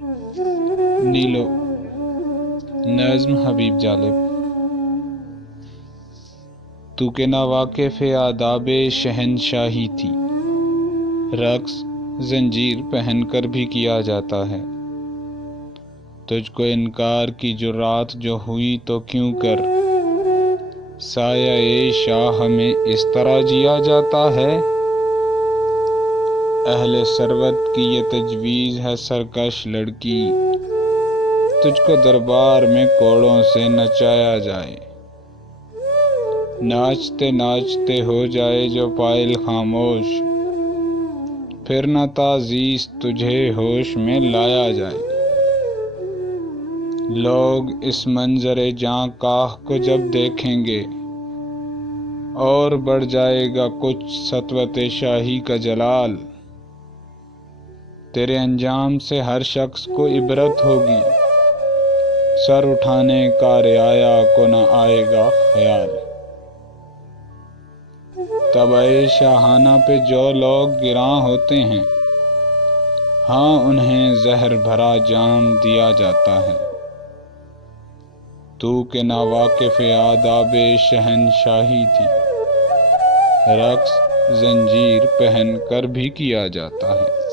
نیلو نظم حبیب جالب۔ تو کہ ناواقف آداب شہنشاہی تھی، رقص زنجیر پہن کر بھی کیا جاتا ہے۔ تجھ کو انکار کی جرات جو ہوئی تو کیوں کر، سایہ شاہ میں اس طرح جیا جاتا ہے۔ اہل ثروت کی یہ تجویز ہے سرکش لڑکی، تجھ کو دربار میں کوڑوں سے نچایا جائے۔ ناچتے ناچتے ہو جائے جو پائل خاموش، پھر نہ تعزیز تجھے ہوش میں لایا جائے۔ لوگ اس منظر جاں کاہ کو جب دیکھیں گے، اور بڑھ جائے گا کچھ سطوت شاہی کا جلال۔ تیرے انجام سے ہر شخص کو عبرت ہوگی، سر اٹھانے کا رعایا کو نہ آئے گا خیال۔ طبع شاہانہ پہ جو لوگ گراں ہوتے ہیں، ہاں انہیں زہر بھرا جام دیا جاتا ہے۔ تو کہ ناواقف آداب شہنشاہی تھی، رقص زنجیر پہن کر بھی کیا جاتا ہے۔